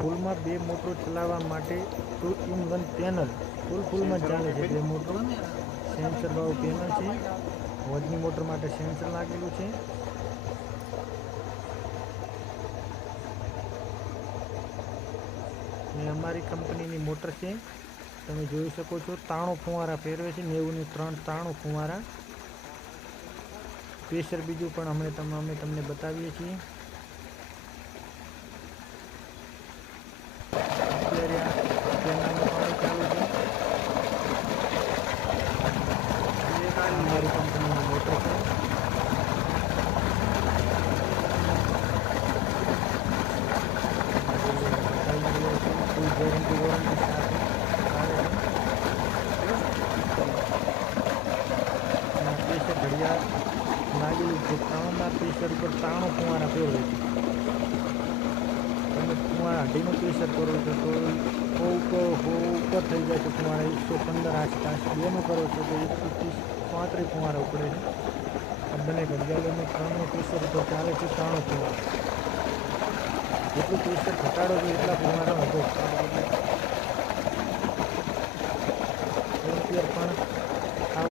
ફૂલમાં બે મોટરો ચલાવવા માટે 2-in-1 પેનલ ફૂલમાં ચાલે છે. બે મોટરો સેન્સર વાળું પેનલ છે. હોજની મોટર માટે સેન્સર લાગેલું છે. એ અમારી કંપનીની મોટર છે. તમે જોઈ શકો છો 93 ફુવારા ફેરવે છે. 90 ની 93 ફુવારા. પ્રેશર બીજું પણ અમે તમને બતાવીએ છીએ. અત્યારે આ કેનાલનું પાણી ચાલુ છે. અમારી કંપનીની મોટર છે. ફૂલ ગેરંટી વોરંટી સાથે આવે છે. પ્રેશર ઘડિયાળ લાગેલું છે. 3ના પ્રેશર ઉપર 93 ફુવારા ફેરવે છે. તમે ફુવારા 18નું પ્રેશર કરો છો તો ઉપર થઈ જાય છે ફુવારા 115 આસપાસ. 2નું કરો છો તો 130-135 ફુવારા ઉપડે છે. આ બંને ઘડિયાળોને 3નું પ્રેશર ઉપર ચાલે છે 93 ફુવારા. જેટલું પ્રેશર ઘટાડો છો એટલા ફુવારા વધો.